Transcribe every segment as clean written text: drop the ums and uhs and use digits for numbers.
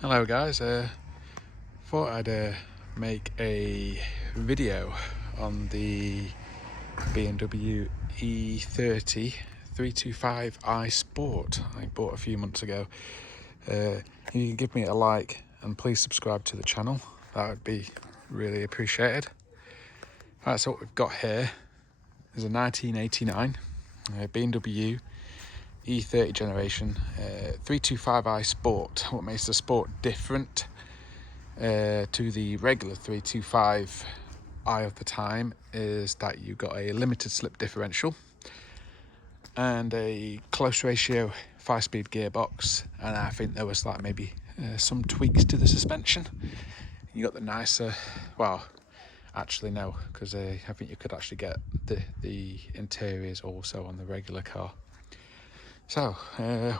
Hello guys, thought I'd make a video on the BMW E30 325i Sport I bought a few months ago. If you can give me a like and please subscribe to the channel, that would be really appreciated. Right, so what we've got here is a 1989 BMW E30 generation 325i Sport. What makes the Sport different to the regular 325i of the time is that you got a limited slip differential and a close ratio 5-speed gearbox, and I think there was like maybe some tweaks to the suspension. You got the nicer, well actually no, because I think you could actually get the interiors also on the regular car. So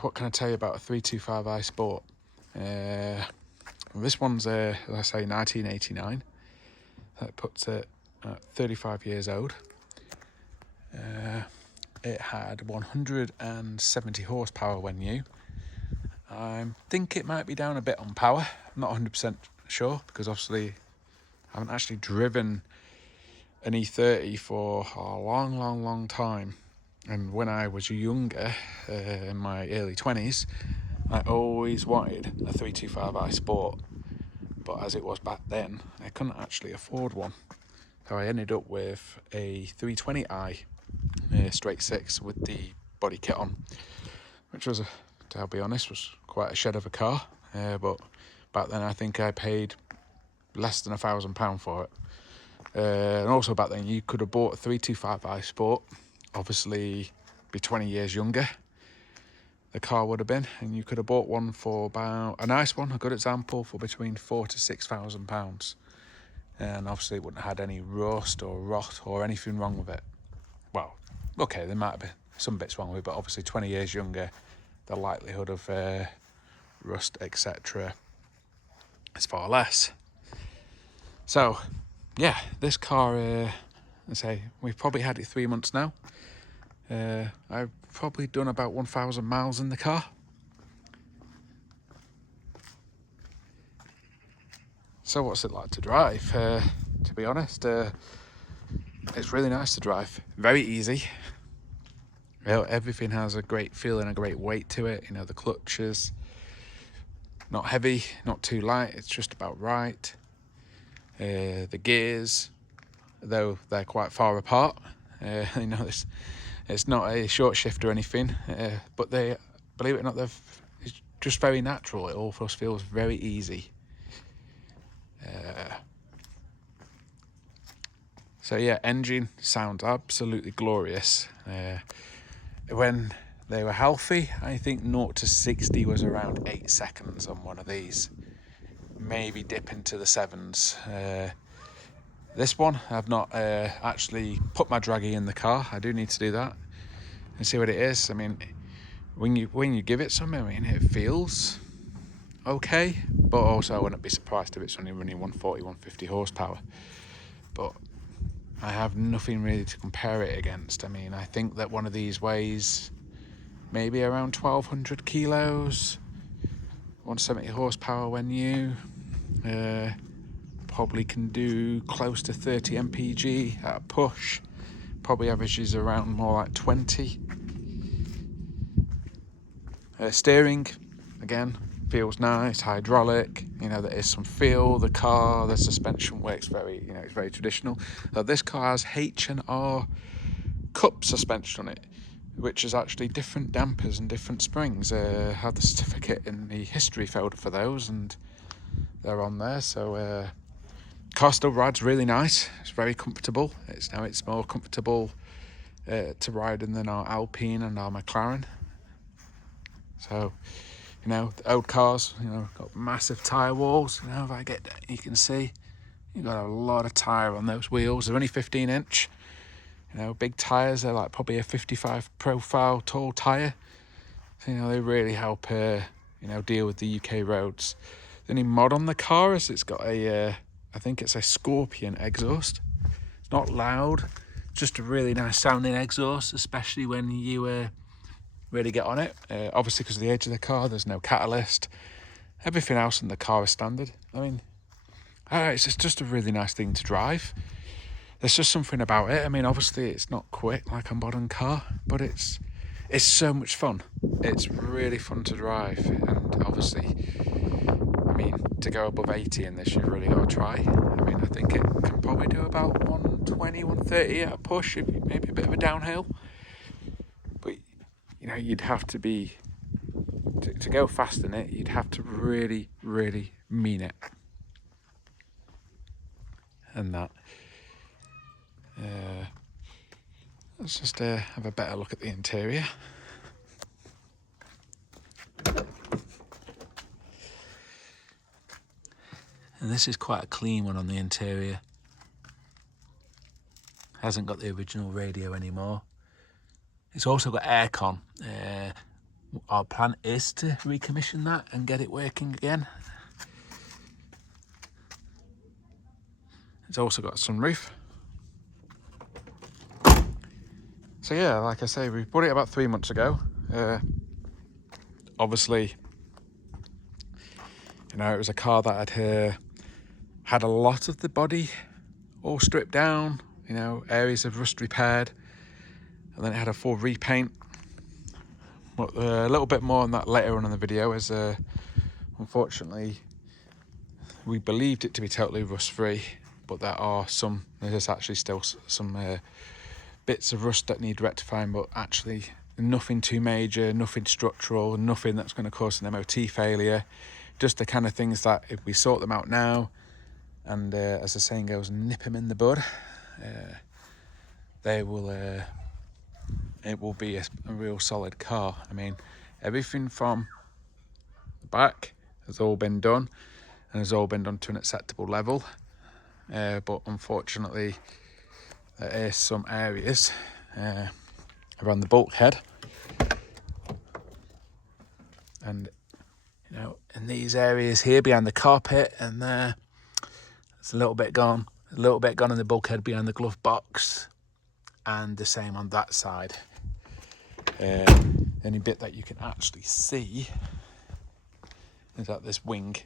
what can I tell you about a 325i Sport? This one's let's say 1989. That puts it at 35 years old. It had 170 horsepower when new. I think it might be down a bit on power. I'm not 100% sure because obviously I haven't actually driven an E30 for a long time. And when I was younger, in my early 20s, I always wanted a 325i Sport. But as it was back then, I couldn't actually afford one. So I ended up with a 320i straight six with the body kit on, which was, to be honest, was quite a shed of a car. But back then I think I paid less than £1,000 for it. And also back then you could have bought a 325i Sport, obviously be 20 years younger the car would have been, and you could have bought one for about a nice one, a good example, for between £4,000 to £6,000, and obviously it wouldn't have had any rust or rot or anything wrong with it. Well, okay, there might have been some bits wrong with it, but obviously 20 years younger, the likelihood of rust etc is far less. So yeah, this car, I say we've probably had it 3 months now. I've probably done about 1,000 miles in the car. So what's it like to drive? To be honest, it's really nice to drive. Very easy. You know, everything has a great feel and a great weight to it. You know, the clutches, not heavy, not too light. It's just about right. The gears, though they're quite far apart, you know, it's not a short shift or anything, but they, believe it or not, it's just very natural. It all feels very easy. So yeah, engine sounds absolutely glorious. When they were healthy, I think 0 to 60 was around 8 seconds on one of these. Maybe dip into the 7s. This one, I've not actually put my draggy in the car. I do need to do that and see what it is. I mean, when you give it some, I mean, it feels okay, but also I wouldn't be surprised if it's only running 140, 150 horsepower. But I have nothing really to compare it against. I mean, I think that one of these weighs maybe around 1,200 kilos, 170 horsepower when new. Probably can do close to 30 mpg at a push. Probably averages around more like 20. Steering, again, feels nice, hydraulic. You know, there is some feel. The car, the suspension works very, you know, it's very traditional. This car has H&R Cup suspension on it, which is actually different dampers and different springs. I had the certificate in the history folder for those, and they're on there. So car still rides really nice. It's very comfortable. It's more comfortable to ride in than our Alpine and our McLaren. So, you know, the old cars, you know, got massive tyre walls. You know, if I get that, you can see you got a lot of tyre on those wheels. They're only 15-inch. You know, big tyres. They're like probably a 55 profile tall tyre. So, you know, they really help you know, deal with the UK roads. The only mod on the car is it's got a I think it's a Scorpion exhaust. It's not loud, just a really nice sounding exhaust, especially when you really get on it. Obviously, because of the age of the car, there's no catalyst. Everything else in the car is standard. I mean, it's just a really nice thing to drive. There's just something about it. I mean, obviously it's not quick like a modern car, but it's so much fun. It's really fun to drive, and obviously, I mean, to go above 80 in this, you've really got to try. I mean, I think it can probably do about 120, 130 at a push, maybe a bit of a downhill. But, you know, you'd have to be, to go fast in it, you'd have to really, really mean it. And that. Let's just have a better look at the interior. And this is quite a clean one on the interior. Hasn't got the original radio anymore. It's also got aircon. Our plan is to recommission that and get it working again. It's also got a sunroof. So yeah, like I say, we bought it about 3 months ago. Obviously, you know, it was a car that had a lot of the body all stripped down, you know, areas of rust repaired, and then it had a full repaint. But a little bit more on that later on in the video, as unfortunately we believed it to be totally rust free, but there's actually still some bits of rust that need rectifying, but actually nothing too major, nothing structural, nothing that's going to cause an MOT failure. Just the kind of things that if we sort them out now, and as the saying goes, nip them in the bud, it will be a real solid car. I mean, everything from the back has all been done, and has all been done to an acceptable level. But unfortunately, there are some areas around the bulkhead, and you know, in these areas here behind the carpet and there, it's a little bit gone in the bulkhead behind the glove box, and the same on that side. The only bit that you can actually see is at this wing.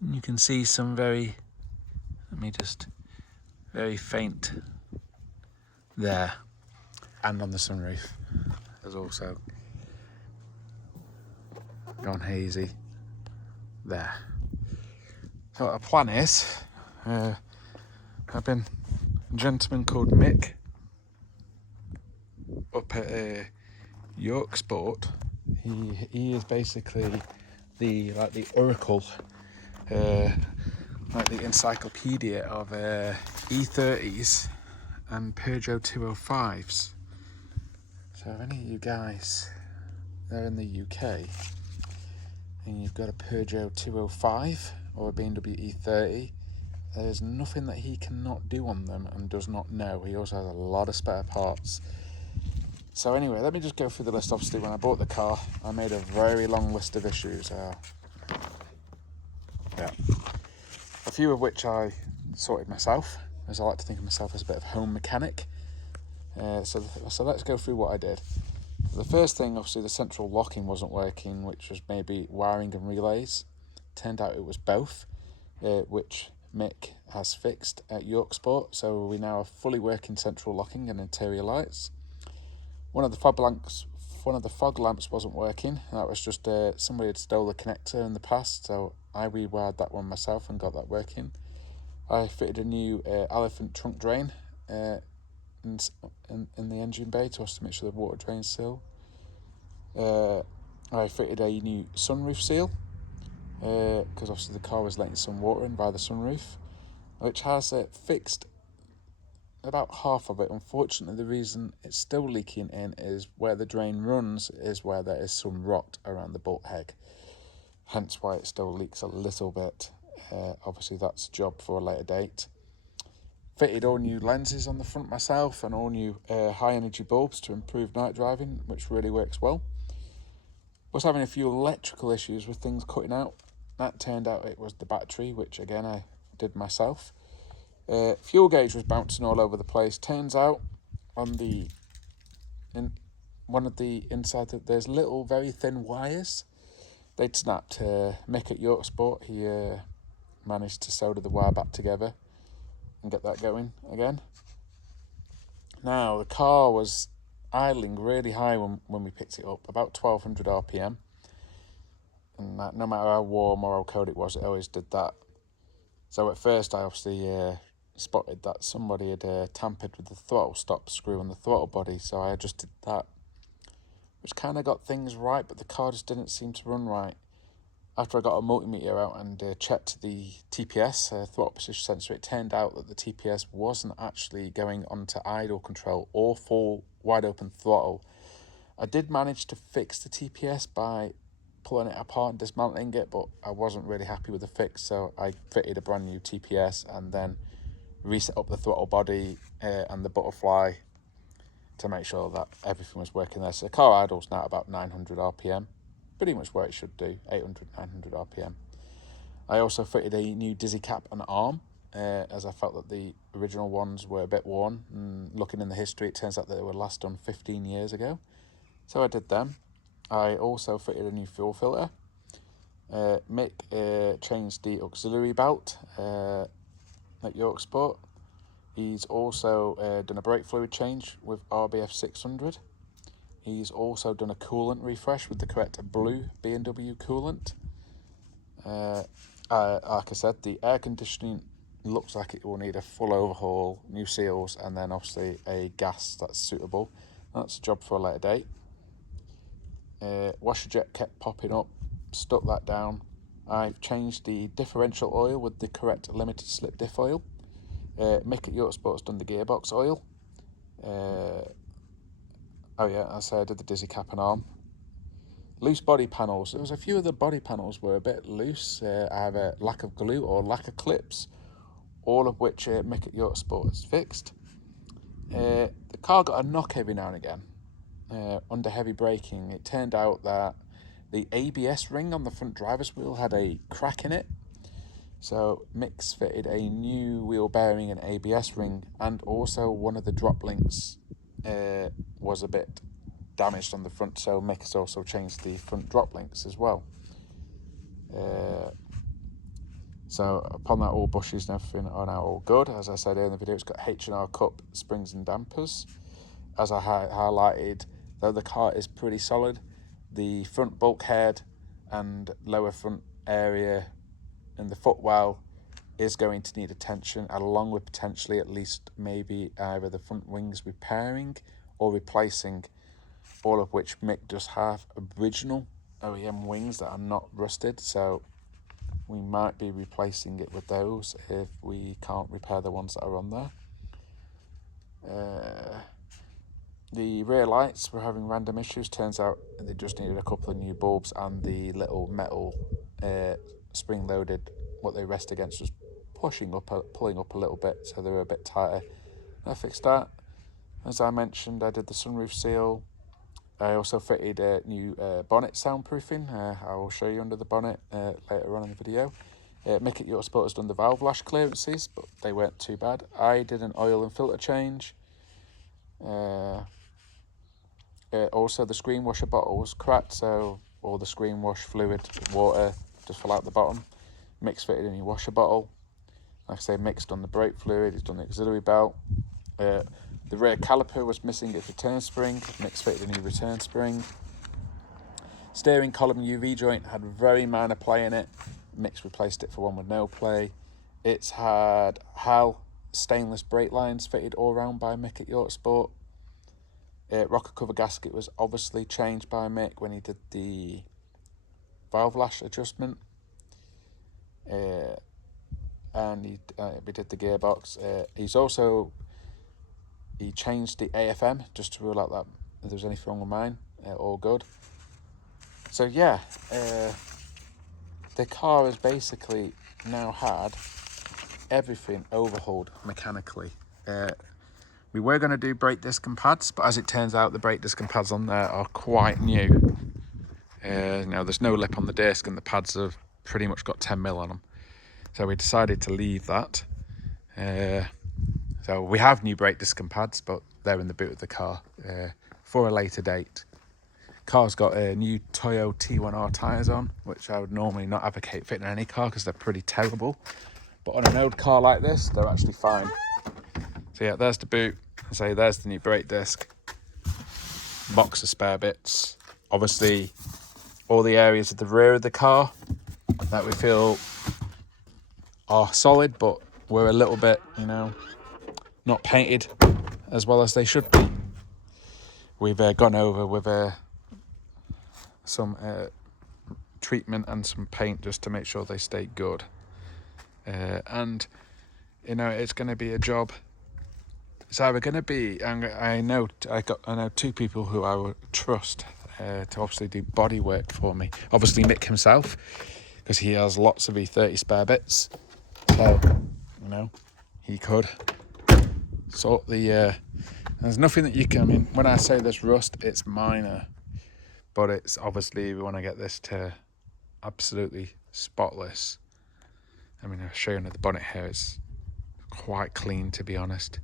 And you can see some very faint there, and on the sunroof there's also gone hazy there. So our plan is, I've been a gentleman called Mick up at YorkeSport. He is basically the oracle, like the encyclopedia of E30s and Peugeot 205s. So if any of you guys are in the UK and you've got a Peugeot 205 or a BMW E30, there's nothing that he cannot do on them and does not know. He also has a lot of spare parts. So anyway, let me just go through the list. Obviously, when I bought the car, I made a very long list of issues. Yeah, a few of which I sorted myself, as I like to think of myself as a bit of home mechanic. So let's go through what I did. The first thing, obviously, the central locking wasn't working, which was maybe wiring and relays. Turned out it was both, which Mick has fixed at YorkeSport. So we now have fully working central locking and interior lights. One of the fog lamps wasn't working. That was just somebody had stole the connector in the past, so I rewired that one myself and got that working. I fitted a new elephant trunk drain in the engine bay to make sure the water drains still. I fitted a new sunroof seal because obviously the car was letting some water in via the sunroof, which has fixed about half of it. Unfortunately, the reason it's still leaking in is where the drain runs is where there is some rot around the bulkhead, hence why it still leaks a little bit. Obviously that's a job for a later date. Fitted all new lenses on the front myself and all new high energy bulbs to improve night driving, which really works well. Was having a few electrical issues with things cutting out. That turned out it was the battery, which again I did myself. Fuel gauge was bouncing all over the place. Turns out on one of the inside, there's little very thin wires they'd snapped. Mick at YorkeSport, he managed to solder the wire back together and get that going again. Now, the car was idling really high when we picked it up, about 1200 RPM. And that, no matter how warm or how cold it was, it always did that. So at first I obviously spotted that somebody had tampered with the throttle stop screw on the throttle body, so I adjusted that, which kind of got things right, but the car just didn't seem to run right. After I got a multimeter out and checked the TPS, throttle position sensor, it turned out that the TPS wasn't actually going onto idle control or full wide open throttle. I did manage to fix the TPS by pulling it apart and dismantling it, but I wasn't really happy with the fix, so I fitted a brand new TPS and then reset up the throttle body and the butterfly to make sure that everything was working there. So the car idles now at about 900 RPM, pretty much where it should do, 800, 900 RPM. I also fitted a new dizzy cap and arm, as I felt that the original ones were a bit worn. And looking in the history, it turns out that they were last done 15 years ago. So I did them. I also fitted a new fuel filter. Mick changed the auxiliary belt at YorkeSport. He's also done a brake fluid change with RBF 600. He's also done a coolant refresh with the correct blue BMW coolant. Like I said, the air conditioning looks like it will need a full overhaul, new seals, and then obviously a gas that's suitable. That's a job for a later date. Washer jet kept popping up, stuck that down. I've changed the differential oil with the correct limited slip diff oil. Mick at YorkeSport's done the gearbox oil. Oh yeah, I say I did the dizzy cap and arm. Loose body panels. There was a few of the body panels were a bit loose, either lack of glue or lack of clips, all of which Mick at YorkeSport has fixed. The car got a knock every now and again. Under heavy braking, it turned out that the ABS ring on the front driver's wheel had a crack in it. So Mick's fitted a new wheel bearing and ABS ring, and also one of the drop links was a bit damaged on the front, so Mick has also changed the front drop links as well. So upon that, all bushes and everything are now all good. As I said earlier in the video, it's got H&R Cup springs and dampers. As I highlighted, though the car is pretty solid, the front bulkhead and lower front area and the footwell is going to need attention, along with potentially at least maybe either the front wings repairing or replacing, all of which Mick does have original OEM wings that are not rusted, so we might be replacing it with those if we can't repair the ones that are on there. The rear lights were having random issues. Turns out they just needed a couple of new bulbs, and the little metal spring-loaded, what they rest against, was pulling up a little bit, so they were a bit tighter. I fixed that. As I mentioned, I did the sunroof seal. I also fitted a new bonnet soundproofing. I will show you under the bonnet later on in the video. Mick at YorkeSport has done the valve lash clearances, but they weren't too bad. I did an oil and filter change. Also, the screen washer bottle was cracked, so all the screen wash fluid, water, just fell out the bottom. Mick's fitted a new washer bottle. Like I say, Mick's done the brake fluid, he's done the auxiliary belt. The rear caliper was missing its return spring. Mick's fitted a new return spring. Steering column UV joint had very minor play in it. Mick's replaced it for one with no play. It's had HAL stainless brake lines fitted all round by Mick at YorkeSport. Rocker cover gasket was obviously changed by Mick when he did the valve lash adjustment. And we did the gearbox. He changed the AFM just to rule out that if there was anything wrong with mine. All good. So yeah, the car has basically now had everything overhauled mechanically. We were going to do brake disc and pads, but as it turns out, the brake disc and pads on there are quite new. Now there's no lip on the disc, and the pads have pretty much got 10 mil on them. So we decided to leave that. So we have new brake disc and pads, but they're in the boot of the car for a later date. Car's got a new Toyo T1R tyres on, which I would normally not advocate fitting in any car because they're pretty terrible. But on an old car like this, they're actually fine. So yeah, there's the boot. I say there's the new brake disc. Box of spare bits. Obviously, all the areas at the rear of the car that we feel are solid, but we're a little bit, not painted as well as they should be. We've gone over with some treatment and some paint just to make sure they stay good. And it's going to be a job. It's either going to be, I know two people who I would trust to obviously do body work for me. Obviously Mick himself, because he has lots of E30 spare bits. So, he could sort the. There's nothing that you can. I mean, when I say this rust, it's minor, but it's obviously we want to get this to absolutely spotless. I mean, I'll show you under the bonnet here. It's quite clean, to be honest.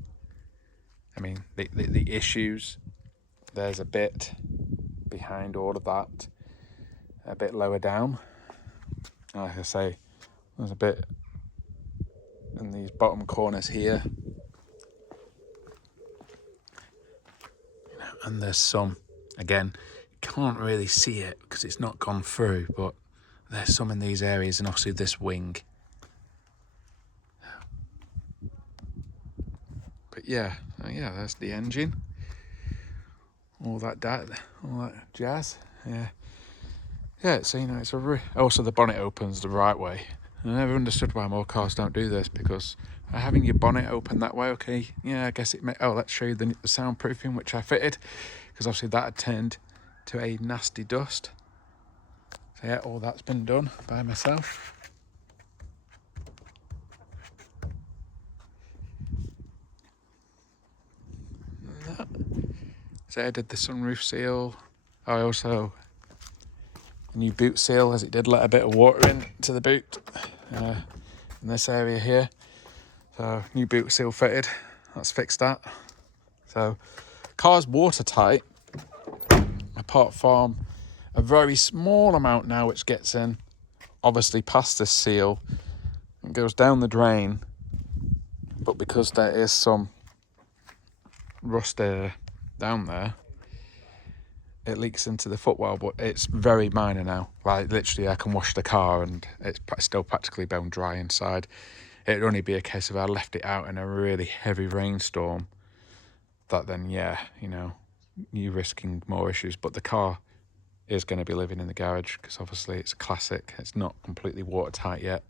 I mean, the issues. There's a bit behind all of that, a bit lower down. Like I say, there's a bit in these bottom corners here. And there's some, again, you can't really see it because it's not gone through, but there's some in these areas, and obviously this wing. But yeah, that's the engine. All that jazz. Yeah. So it's also the bonnet opens the right way. I never understood why more cars don't do this, because having your bonnet open that way, okay, yeah, I guess it may. Oh, let's show you the soundproofing, which I fitted, because obviously that had turned to a nasty dust. So yeah, all that's been done by myself. So I did the sunroof seal. I also new boot seal, as it did let a bit of water into the boot in this area here. So new boot seal fitted. That's fixed that. So car's watertight, apart from a very small amount now which gets in, obviously past this seal and goes down the drain. But because there is some rust down there, it leaks into the footwell, but it's very minor now. Like literally I can wash the car and it's still practically bone dry inside. It'd only be a case of I left it out in a really heavy rainstorm, that then you're risking more issues. But the car is going to be living in the garage because obviously it's a classic. It's not completely watertight yet,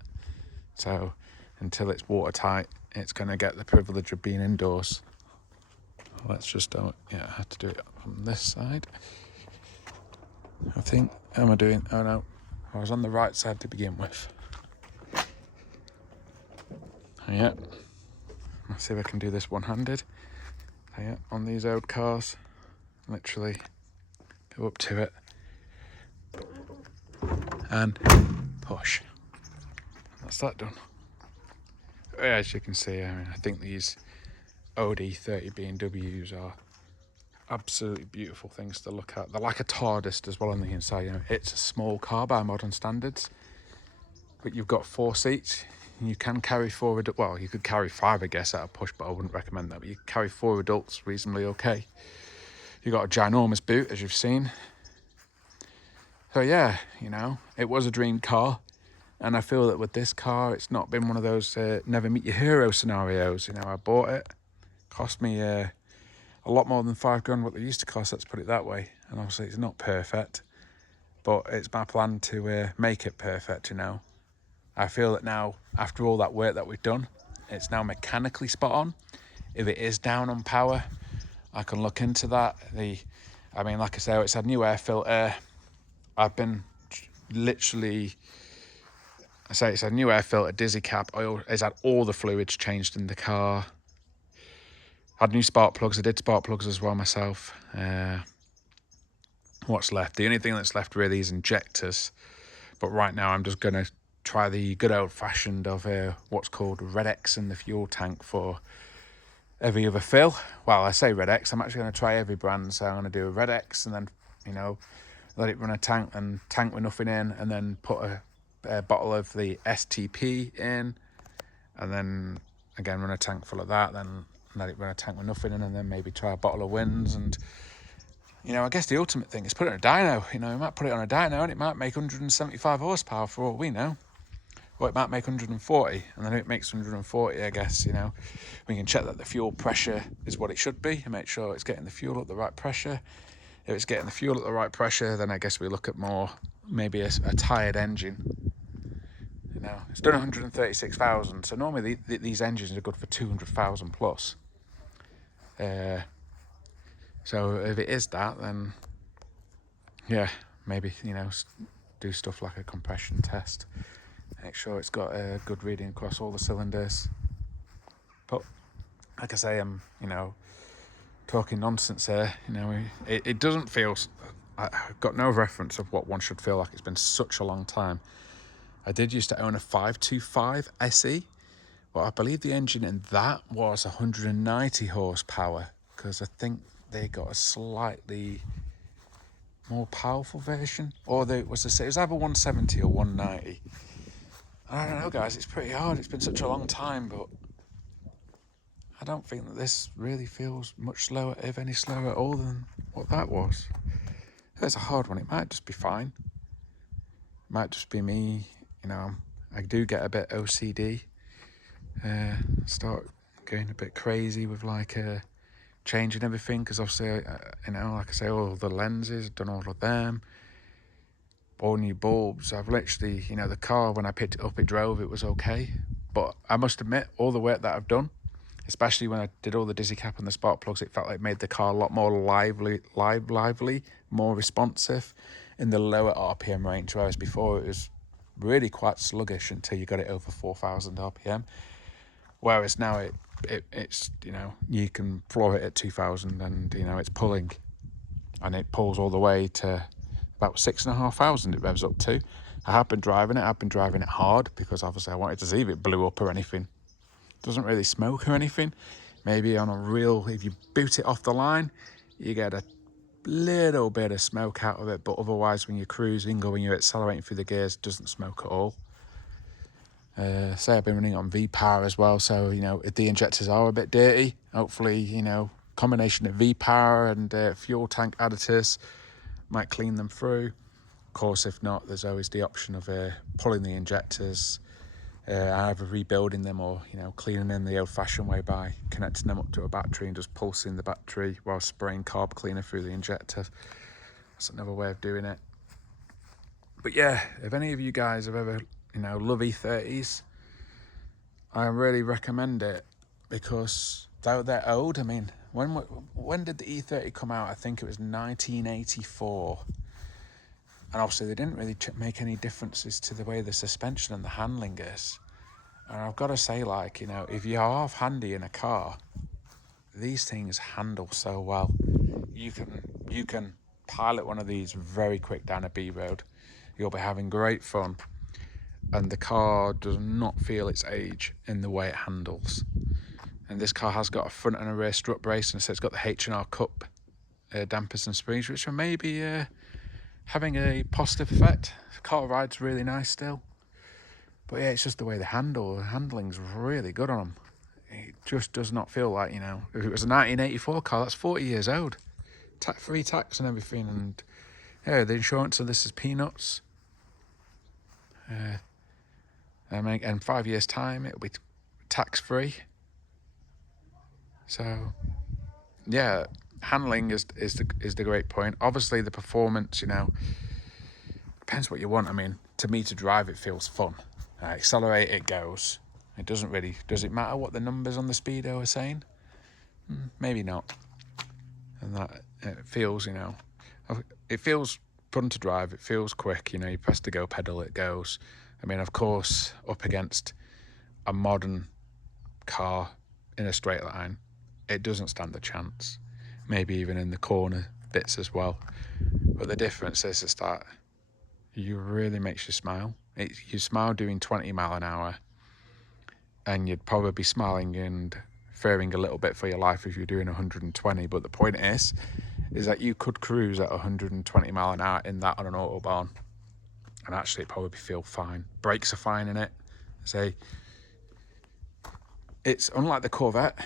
so until it's watertight, it's going to get the privilege of being indoors. Let's just I have to do it on this side. I think, oh no, I was on the right side to begin with. Yeah, let's see if I can do this one-handed. Yeah, on these old cars, literally go up to it and push. That's that done. As you can see, I think these old E30 BMWs are absolutely beautiful things to look at. They're like a TARDIS as well on the inside. It's a small car by modern standards, but you've got 4 seats. You can carry 4 adults. Well, you could carry 5, I guess, at a push, but I wouldn't recommend that. But you can carry 4 adults reasonably okay. You've got a ginormous boot, as you've seen. So yeah, it was a dream car. And I feel that with this car, it's not been one of those never meet your hero scenarios. I bought it. Cost me a lot more than £5,000 what they used to cost, let's put it that way. And obviously it's not perfect, but it's my plan to make it perfect. I feel that now, after all that work that we've done, it's now mechanically spot on. If it is down on power, I can look into that. Like I say, it's had new air filter. I've been literally, it's a new air filter, dizzy cap, oil. It's had all the fluids changed in the car. Had new spark plugs. I did spark plugs as well myself. What's left? The only thing that's left really is injectors. But right now I'm just going to try the good old fashioned of what's called Red X in the fuel tank for every other fill. Well, I say Red X, I'm actually going to try every brand. So I'm going to do a Red X and then you know, let it run a tank with nothing in, and then put a bottle of the STP in, and then again run a tank full of that, then let it run a tank with nothing in, and then maybe try a bottle of Wins. And you know, I guess the ultimate thing is put it on a dyno. You know, you might put it on a dyno and it might make 175 horsepower for all we know. Or it might make 140, and then it makes 140, I guess, you know. We can check that the fuel pressure is what it should be and make sure it's getting the fuel at the right pressure. If it's getting the fuel at the right pressure, then I guess we look at more, maybe a tired engine. You know, it's done 136,000, so normally these engines are good for 200,000 plus. So if it is that, then yeah, maybe, you know, do stuff like a compression test. Make sure it's got a good reading across all the cylinders. But like I say, I'm, you know, talking nonsense here. You know, it doesn't feel. I've got no reference of what one should feel like. It's been such a long time. I did used to own a 525 SE, but I believe the engine in that was 190 horsepower, because I think they got a slightly more powerful version, or it was either 170 or 190. I don't know, guys, it's pretty hard. It's been such a long time, but I don't think that this really feels much slower, if any slower at all, than what that was. It's a hard one. It might just be fine. It might just be me, you know. I do get a bit OCD. Start going a bit crazy with like changing everything, because obviously, you know, like I say, all the lenses, I've done all of them. All new bulbs. I've literally, you know, the car, when I picked it up, it drove, it was okay. But I must admit, all the work that I've done, especially when I did all the dizzy cap and the spark plugs, it felt like it made the car a lot more lively, more responsive in the lower RPM range, whereas before it was really quite sluggish until you got it over 4,000 RPM. Whereas now it's, you know, you can floor it at 2,000 and, you know, it's pulling, and it pulls all the way to about 6,500 it revs up to. I have been driving it hard, because obviously I wanted to see if it blew up or anything. It doesn't really smoke or anything. Maybe on a real, if you boot it off the line, you get a little bit of smoke out of it, but otherwise when you're cruising or when you're accelerating through the gears, it doesn't smoke at all. Say I've been running on V-Power as well, so, you know, if the injectors are a bit dirty, hopefully, you know, combination of V-Power and fuel tank additives might clean them through. Of course, if not, there's always the option of pulling the injectors, either rebuilding them or, you know, cleaning them the old-fashioned way by connecting them up to a battery and just pulsing the battery while spraying carb cleaner through the injector. That's another way of doing it. But yeah, if any of you guys have ever, you know, love E30s, I really recommend it, because though they're old, I mean, when did the E30 come out? I think it was 1984. And obviously they didn't really make any differences to the way the suspension and the handling is. And I've got to say, like, you know, if you're half handy in a car, these things handle so well. You can pilot one of these very quick down a B road. You'll be having great fun. And the car does not feel its age in the way it handles. And this car has got a front and a rear strut brace, and so it's got the H&R Cup dampers and springs, which are maybe having a positive effect. The car rides really nice still. But yeah, it's just the way they handle. The handling's really good on them. It just does not feel like, you know, if it was a 1984 car, that's 40 years old. Free tax and everything. And yeah, the insurance of this is peanuts. And 5 years' time, it'll be tax-free. So, yeah, handling is the great point. Obviously, the performance, you know, depends what you want. I mean, to me, to drive, it feels fun. Accelerate, it goes. It doesn't really, does it matter what the numbers on the speedo are saying? Maybe not. And that, it feels, you know, it feels fun to drive. It feels quick, you know, you press the go pedal, it goes. I mean, of course, up against a modern car in a straight line, it doesn't stand a chance. Maybe even in the corner bits as well. But the difference is that it really makes you smile. You smile doing 20 mile an hour, and you'd probably be smiling and fearing a little bit for your life if you're doing 120. But the point is, is that you could cruise at 120 mile an hour in that on an autobahn, and actually probably feel fine. Brakes are fine in it. Say, it's unlike the Corvette.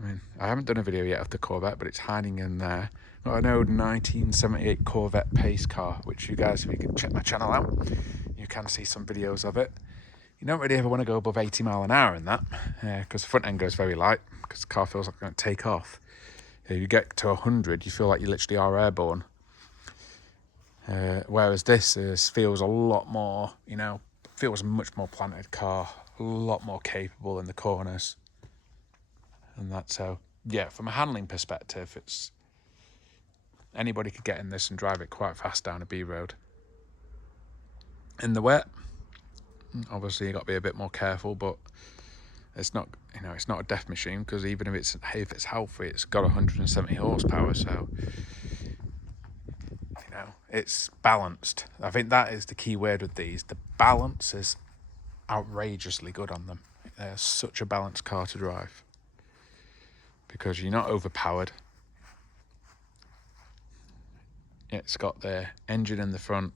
I mean, I haven't done a video yet of the Corvette, but it's hiding in there. Got an old 1978 Corvette pace car, which you guys, if you can check my channel out, you can see some videos of it. You don't really ever want to go above 80 mile an hour in that, because the front end goes very light, because the car feels like it's going to take off. You get to 100, you feel like you literally are airborne. Whereas this feels a lot more, you know, feels a much more planted car, a lot more capable in the corners. And that's how, yeah, from a handling perspective, it's anybody could get in this and drive it quite fast down a B road. In the wet, obviously you got to be a bit more careful, but it's not, you know, it's not a death machine, because even if it's healthy, it's got 170 horsepower, so you know, it's balanced. I think that is the key word with these. The balance is outrageously good on them. They're such a balanced car to drive, because you're not overpowered. It's got the engine in the front,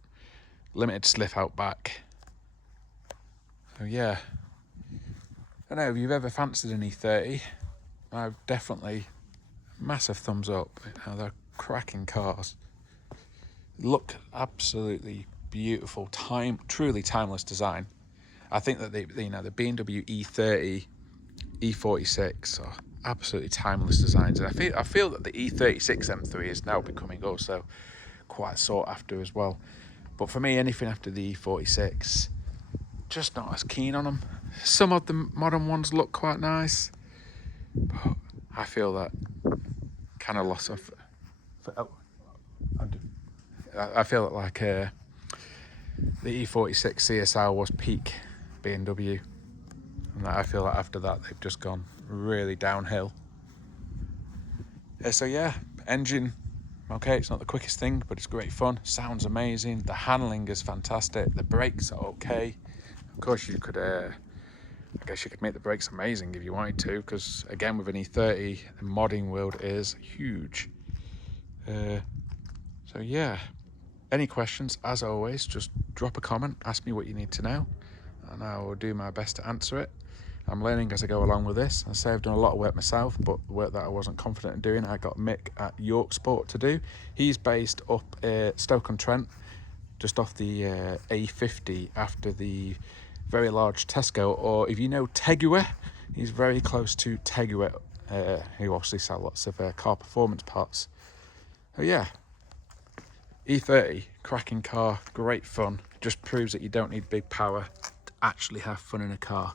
limited slip out back. So yeah, I don't know if you've ever fancied an E30. I've definitely, massive thumbs up. You know, they're cracking cars. Look absolutely beautiful, truly timeless design. I think that the BMW E30, E46 are absolutely timeless designs, and I feel that the E36 M3 is now becoming also quite sought after as well. But for me, anything after the E46, just not as keen on them. Some of the modern ones look quite nice, but I feel that kind of loss of. I feel like the E46 CSR was peak BMW, and I feel like after that they've just gone really downhill. So yeah, engine, okay, it's not the quickest thing, but it's great fun. Sounds amazing. The handling is fantastic. The brakes are okay. Of course, you could, I guess you could make the brakes amazing if you wanted to, because again, with an E30, the modding world is huge. So yeah, any questions, as always, just drop a comment, ask me what you need to know, and I will do my best to answer it. I'm learning as I go along with this. I say I've done a lot of work myself, but work that I wasn't confident in doing, I got Mick at YorkeSport to do. He's based up Stoke-on-Trent, just off the A50 after the very large Tesco, or if you know Tegua, he's very close to Tegua, who obviously sell lots of car performance parts. So yeah, E30, cracking car, great fun. Just proves that you don't need big power to actually have fun in a car.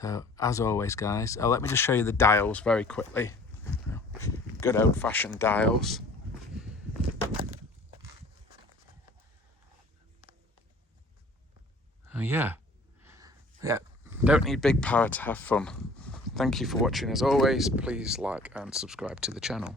So as always, guys, let me just show you the dials very quickly. Good old-fashioned dials. Oh yeah, don't need big power to have fun. Thank you for watching. As always, please like and subscribe to the channel.